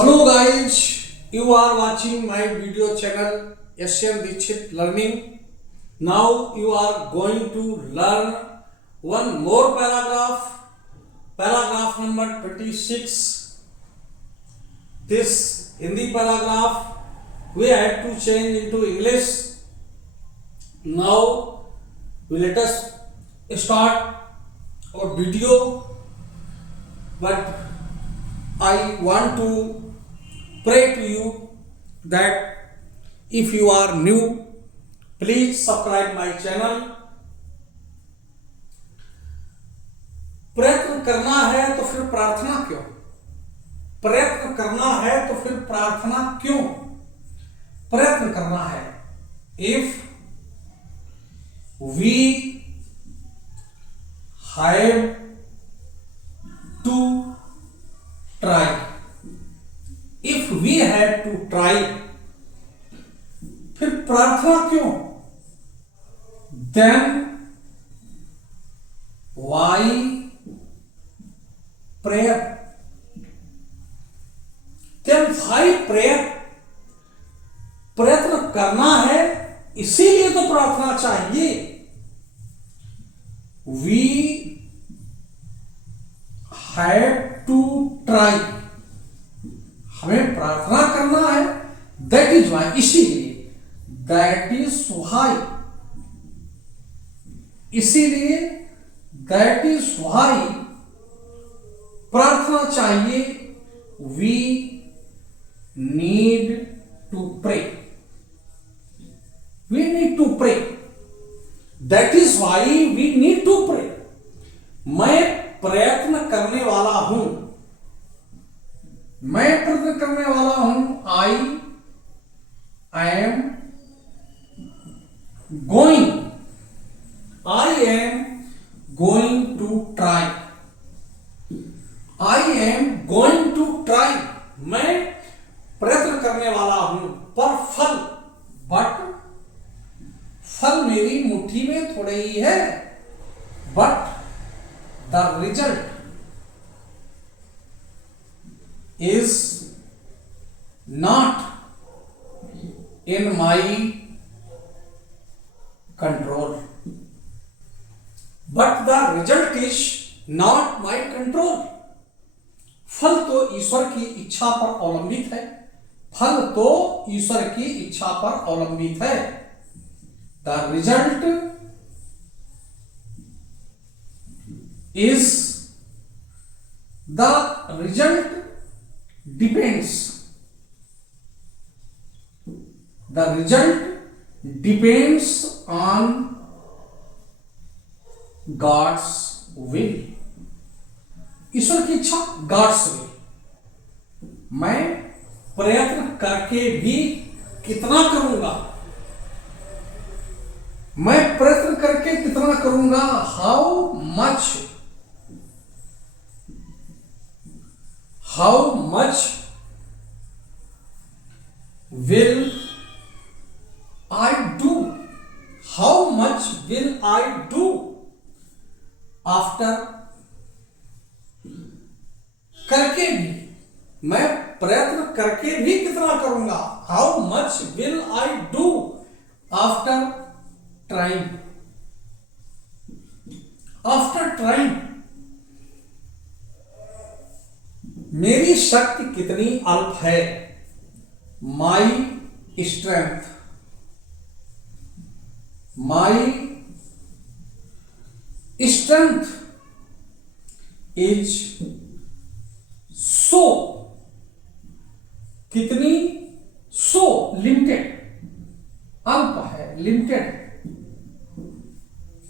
Hello guys, you are watching my video channel SN Dikshit Learning. Now you are going to learn one more paragraph number 26. This Hindi paragraph we had to change into English. Now let us start our video, but I want to pray to you that if you are new, please subscribe my channel. प्रयत्न करना है तो फिर प्रार्थना क्यों? प्रयत्न करना है तो फिर प्रार्थना क्यों? प्रयत्न करना है. If we have to try, if we had to try, फिर प्रार्थना क्यों? Then why prayer? Then why prayer? प्रयत्न करना है इसीलिए तो प्रार्थना चाहिए. We have to try, हमें प्रार्थना करना है. दैट इज वाई, इसीलिए. दैट इज वाई, इसीलिए. दैट इज वाई प्रार्थना चाहिए. We need to pray. We need to pray. That is why we need to pray. मैं प्रयत्न करने वाला हूं. मैं प्रयत्न करने वाला हूं. I am going. I am going to try. I am going to try. मैं प्रयत्न करने वाला हूं. पर फल, बट फल मेरी मुट्ठी में थोड़े ही है. But the result is not in my control. But the result is not my control. फल तो ईश्वर की इच्छा पर अवलंबित है. फल तो ईश्वर की इच्छा पर अवलंबित है. The result is, the result depends. The result depends on God's will. ईश्वर की इच्छा, God's will. मैं प्रयत्न करके भी कितना करूंगा? मैं प्रयत्न करके कितना करूंगा? How much will I do? How much will I do after? करके भी, मैं प्रयत्न करके भी कितना करूंगा? How much will I do after trying? After trying. मेरी शक्ति कितनी अल्प है. My strength, my strength is so, कितनी, सो लिमिटेड. अल्प है, लिमिटेड,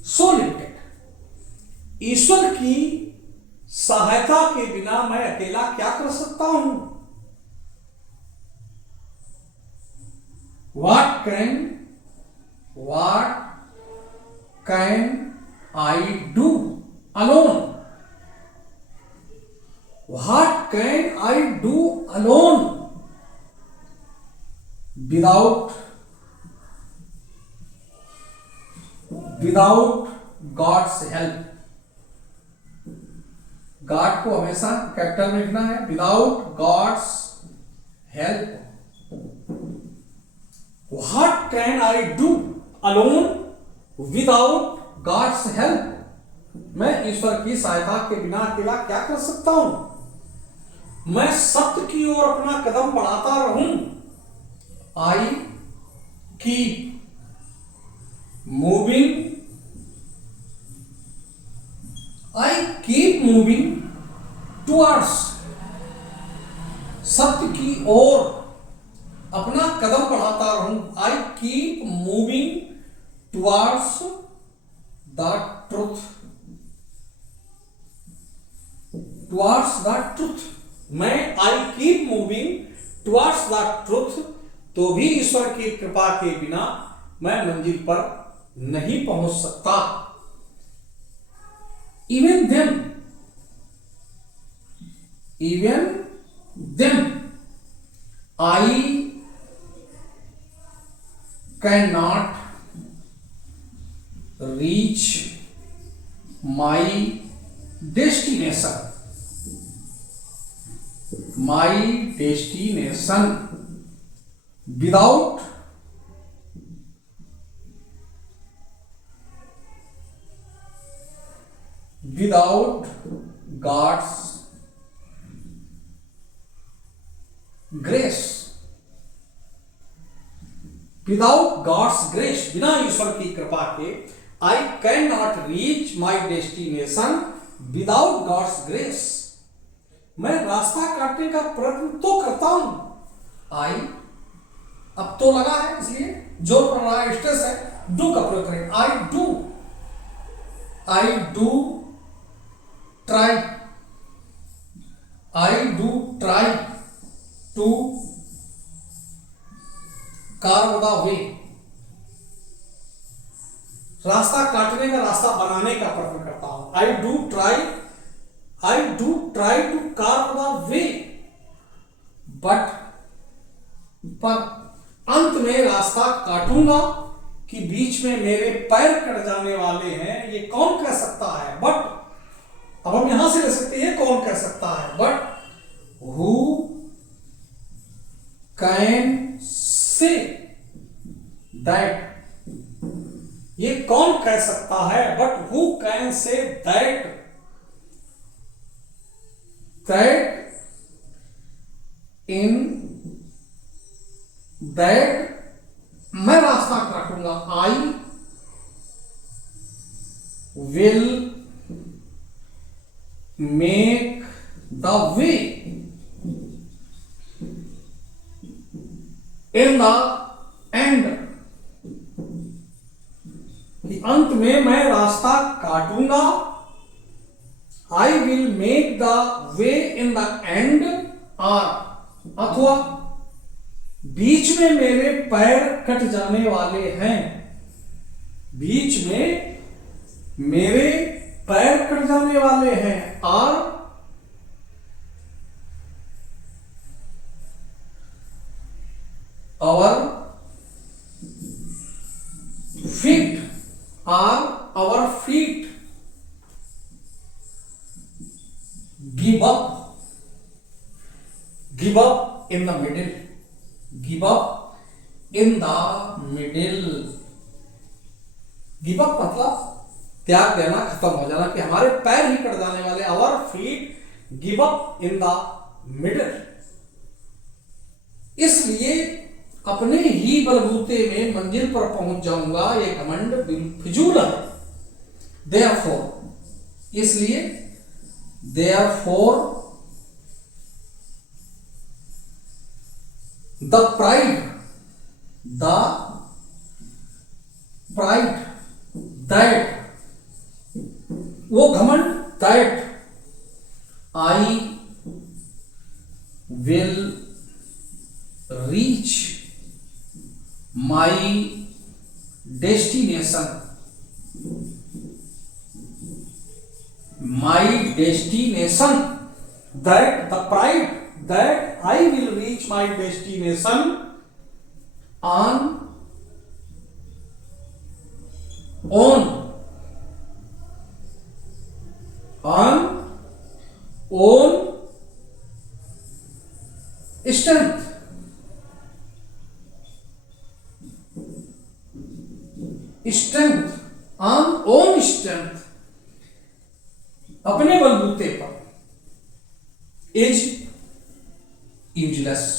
सो लिमिटेड. ईश्वर की सहायता के बिना मैं अकेला क्या कर सकता हूं? What can I do alone? What can I do alone without God's help? God को हमेशा कैपिटल में लिखना है. Without God's help. What can I do alone without God's help? मैं ईश्वर की सहायता के बिना अकेला क्या कर सकता हूं? मैं सत्य की ओर अपना कदम बढ़ाता रहूं। I keep moving. I keep moving towards. सत्य की ओर अपना कदम बढ़ाता रहूं। I keep moving towards the truth. Towards the truth. मैं I keep moving towards the truth, तो भी ईश्वर की कृपा के बिना मैं मंजिल पर नहीं पहुंच सकता। Even then, I cannot reach my destination. My destination without God's grace. Without God's grace, बिना ईश्वर की कृपा के I cannot reach my destination without God's grace. मैं रास्ता काटने का प्रयत्न तो करता हूं। I अब तो लगा है इसलिए जोर पड़ रहा है, स्ट्रेस है, डू का प्रयोग करें। I do try to carve the way. रास्ता काटने का, रास्ता बनाने का प्रयत्न करता हूं। I do try to carve the way, पर अंत में रास्ता काटूंगा कि बीच में मेरे पैर कट जाने वाले हैं, ये कौन कह सकता है? बट अब हम यहां से ले सकते हैं, कौन कह सकता है? But who can say that? ये कौन कह सकता है? But who can say that in that मैं रास्ता काटूंगा। I will make the way in the end. कि अंत में मैं रास्ता काटूंगा। I will make the way in the end, और अथवा बीच में मेरे पैर कट जाने वाले हैं। बीच में मेरे पैर कट जाने वाले हैं, और our feet give up in the middle. Give up in the middle. Give up मतलब त्याग देना, खत्म हो जाना, कि हमारे पैर ही कट जाने वाले। Our feet give up in the middle. इसलिए अपने ही बलबूते में मंजिल पर पहुंच जाऊंगा, ये घमंड फिजूल है। Therefore, इसलिए the pride that वो घमंड that I will reach my destination. That the pride that I will reach my destination on own strength. Strength, on own strength, अपने बलबूते पर, is useless,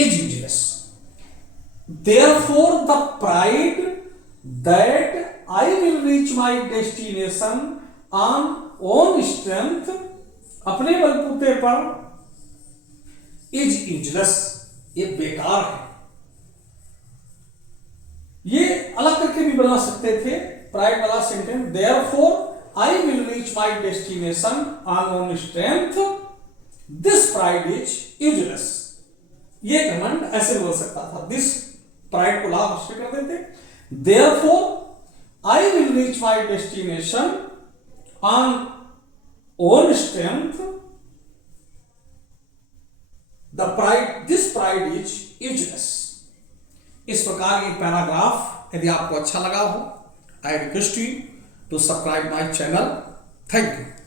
is useless. Therefore, the pride that I will reach my destination on own strength, अपने बलबूते पर, is useless, ये बेकार है. ये अलग करके भी बना सकते थे प्राइड वाला sentence. Therefore, I will reach my destination on own strength. This pride is useless. ये घमंड ऐसे बोल सकता था. दिस प्राइड को लाभ कर देते. Therefore, I will reach my destination on own strength. This pride is useless. इस प्रकार ये पैराग्राफ यदि आपको अच्छा लगा हो, I request you to subscribe my channel. Thank you.